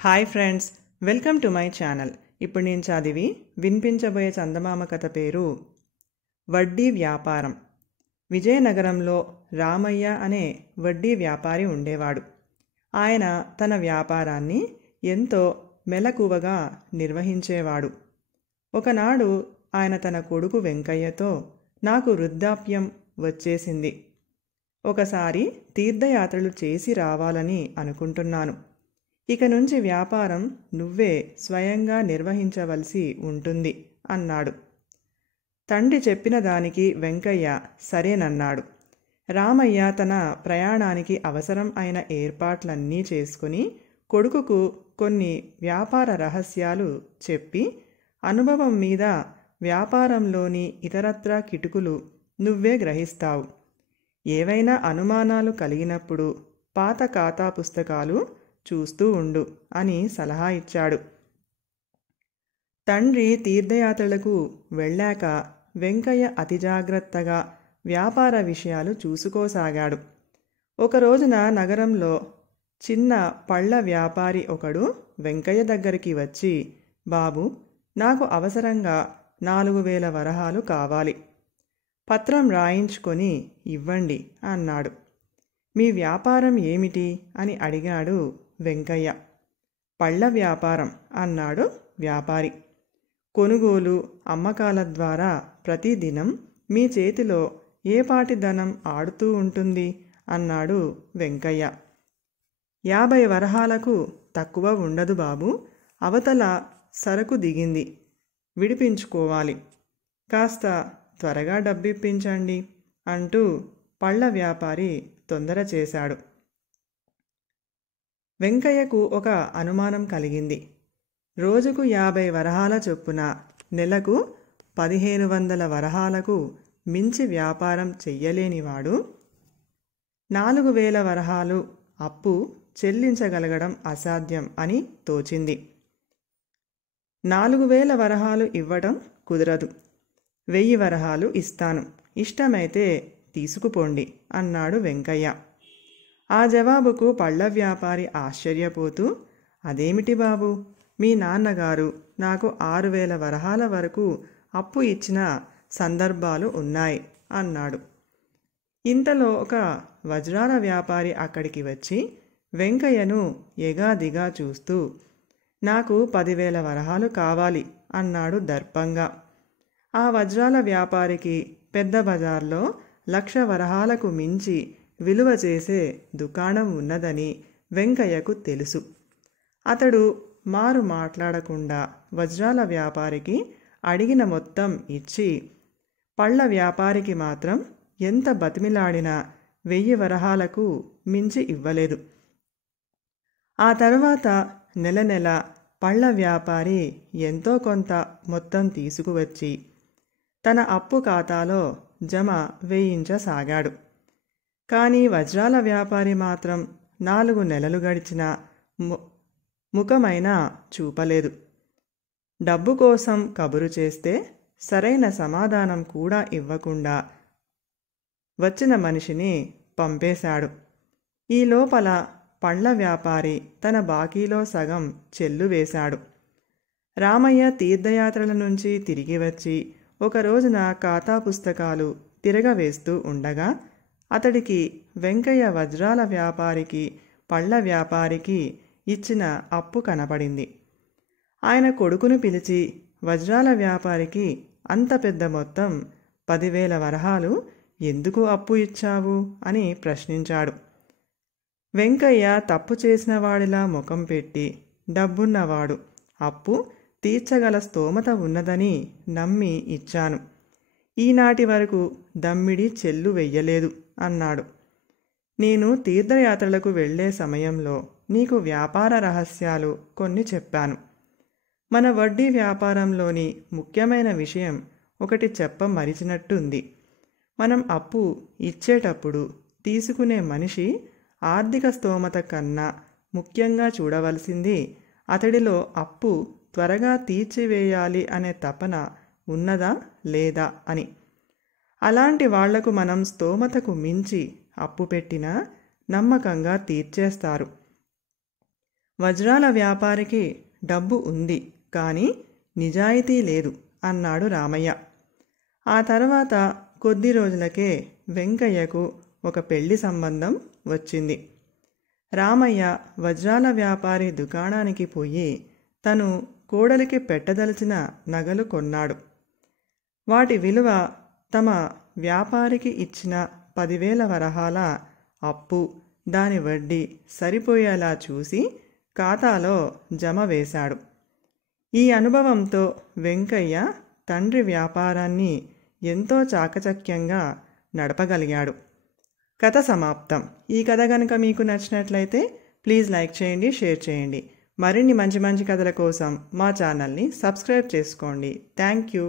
Hi friends, welcome to my channel. ఇప్పుడు నేను చదివి వినిపించబోయే చందమామ కథ పేరు వడ్డీ వ్యాపారం. విజయనగరంలో రామయ్య అనే వడ్డీ వ్యాపారి ఉండేవాడు. ఆయన తన వ్యాపారాన్ని ఎంతో మెలకువగా నిర్వహించేవాడు. ఒకనాడు ఆయన తన కొడుకు వెంకయ్యతో, నాకు వృద్ధాప్యం వచ్చేసింది, ఒకసారి తీర్థయాత్రలు చేసి రావాలని అనుకుంటున్నాను. ఇక నుంచి వ్యాపారం నువ్వే స్వయంగా నిర్వహించవలసి ఉంటుంది అన్నాడు. తండ్రి చెప్పిన దానికి వెంకయ్య సరేనన్నాడు. రామయ్య తన ప్రయాణానికి అవసరం అయిన ఏర్పాట్లన్నీ చేసుకుని కొడుకుకు కొన్ని వ్యాపార రహస్యాలు చెప్పి, అనుభవం మీద వ్యాపారంలోని ఇతరత్రా కిటుకులు నువ్వే గ్రహిస్తావు. ఏవైనా అనుమానాలు కలిగినప్పుడు పాత ఖాతా పుస్తకాలు చూస్తూ ఉండు అని సలహా ఇచ్చాడు. తండ్రి తీర్థయాత్రలకు వెళ్ళాక వెంకయ్య అతి జాగ్రత్తగా వ్యాపార విషయాలు చూసుకోసాగాడు. ఒక రోజున నగరంలో చిన్న పళ్ళ వ్యాపారి ఒకడు వెంకయ్య దగ్గరికి వచ్చి, బాబు, నాకు అవసరంగా 4,000 వరహాలు కావాలి, పత్రం రాయించుకొని ఇవ్వండి అన్నాడు. మీ వ్యాపారం ఏమిటి అని అడిగాడు వెంకయ్య. పళ్ళ వ్యాపారం అన్నాడు వ్యాపారి. కొనుగోలు అమ్మకాల ద్వారా ప్రతిదినం మీ చేతిలో ఏపాటి ధనం ఆడుతూ ఉంటుంది అన్నాడు వెంకయ్య. 50 వరహాలకు తక్కువ ఉండదు బాబు, అవతల సరకు దిగింది, విడిపించుకోవాలి, కాస్త త్వరగా డబ్బిప్పించండి అంటూ పళ్ళ వ్యాపారి తొందర చేశాడు. వెంకయ్యకు ఒక అనుమానం కలిగింది. రోజుకు 50 వరహాల చొప్పున నెలకు 1,500 వరహాలకు మించి వ్యాపారం చెయ్యలేనివాడు 4,000 వరహాలు అప్పు చెల్లించగలగడం అసాధ్యం అని తోచింది. 4,000 వరహాలు ఇవ్వడం కుదరదు, 1,000 వరహాలు ఇస్తాను, ఇష్టమైతే తీసుకుపోండి అన్నాడు వెంకయ్య. ఆ జవాబుకు పళ్ళ వ్యాపారి ఆశ్చర్యపోతూ, అదేమిటి బాబు, మీ నాన్నగారు నాకు 6,000 వరహాల వరకు అప్పు ఇచ్చిన సందర్భాలు ఉన్నాయి అన్నాడు. ఇంతలో ఒక వజ్రాల వ్యాపారి అక్కడికి వచ్చి వెంకయ్యను ఎగాదిగా చూస్తూ, నాకు 10,000 వరహాలు కావాలి అన్నాడు దర్పంగా. ఆ వజ్రాల వ్యాపారికి పెద్ద బజార్లో 1,00,000 వరహాలకు మించి విలువ చేసే దుకాణం ఉన్నదని వెంకయ్యకు తెలుసు. అతడు మారు మాట్లాడకుండా వజ్రాల వ్యాపారికి అడిగిన మొత్తం ఇచ్చి, పళ్ళ వ్యాపారికి మాత్రం ఎంత బతిమిలాడినా 1,000 వరహాలకు మించి ఇవ్వలేదు. ఆ తర్వాత నెల నెల పళ్ళ వ్యాపారి ఎంతో కొంత మొత్తం తీసుకువచ్చి తన అప్పు ఖాతాలో జమ వేయించసాగాడు. కానీ వజ్రాల వ్యాపారి మాత్రం 4 నెలలు గడిచినా ముఖమైనా చూపలేదు. డబ్బు కోసం కబురు చేస్తే సరైన సమాధానం కూడా ఇవ్వకుండా వచ్చిన మనిషిని పంపేశాడు. ఈ లోపల పళ్ళ వ్యాపారి తన బాకీలో సగం చెల్లు వేశాడు. రామయ్య తీర్థయాత్రల నుంచి తిరిగి వచ్చి ఒక రోజున ఖాతా పుస్తకాలు తిరగవేస్తూ ఉండగా అతడికి వెంకయ్య వజ్రాల వ్యాపారికి పళ్ళ వ్యాపారికి ఇచ్చిన అప్పు కనపడింది. ఆయన కొడుకును పిలిచి, వజ్రాల వ్యాపారికి అంత పెద్ద మొత్తం 10,000 వరహాలు ఎందుకు అప్పు ఇచ్చావు అని ప్రశ్నించాడు. వెంకయ్య తప్పు చేసిన వాడిలా ముఖం పెట్టి, డబ్బున్నవాడు, అప్పు తీర్చగల స్తోమత ఉన్నదని నమ్మి ఇచ్చాను, ఈనాటి వరకు దమ్మిడి చెల్లు వెయ్యలేదు అన్నాడు. నేను తీర్థయాత్రలకు వెళ్లే సమయంలో నీకు వ్యాపార రహస్యాలు కొన్ని చెప్పాను. మన వడ్డీ వ్యాపారంలోని ముఖ్యమైన విషయం ఒకటి చెప్ప మరిచినట్టుంది. మనం అప్పు ఇచ్చేటప్పుడు తీసుకునే మనిషి ఆర్థిక స్తోమత కన్నా ముఖ్యంగా చూడవలసింది అతడిలో అప్పు త్వరగా తీర్చివేయాలి అనే తపన ఉన్నదా లేదా అని. అలాంటి వాళ్లకు మనం స్తోమతకు మించి అప్పు పెట్టినా నమ్మకంగా తీర్చేస్తారు. వజ్రాల వ్యాపారికి డబ్బు ఉంది, కానీ నిజాయితీ లేదు అన్నాడు రామయ్య. ఆ తర్వాత కొద్ది రోజులకే వెంకయ్యకు ఒక పెళ్లి సంబంధం వచ్చింది. రామయ్య వజ్రాల వ్యాపారి దుకాణానికి పోయి తను కోడలికి పెట్టదలిచిన నగలు కొన్నాడు. వాటి విలువ తమ వ్యాపారికి ఇచ్చిన 10,000 వరహాల అప్పు, దాని వడ్డీ సరిపోయేలా చూసి ఖాతాలో జమ వేశాడు. ఈ అనుభవంతో వెంకయ్య తండ్రి వ్యాపారాన్ని ఎంతో చాకచక్యంగా నడపగలిగాడు. కథ సమాప్తం. ఈ కథ కనుక మీకు నచ్చినట్లయితే ప్లీజ్ లైక్ చేయండి, షేర్ చేయండి. మరిన్ని మంచి మంచి కథల కోసం మా ఛానల్ని సబ్స్క్రైబ్ చేసుకోండి. Thank you.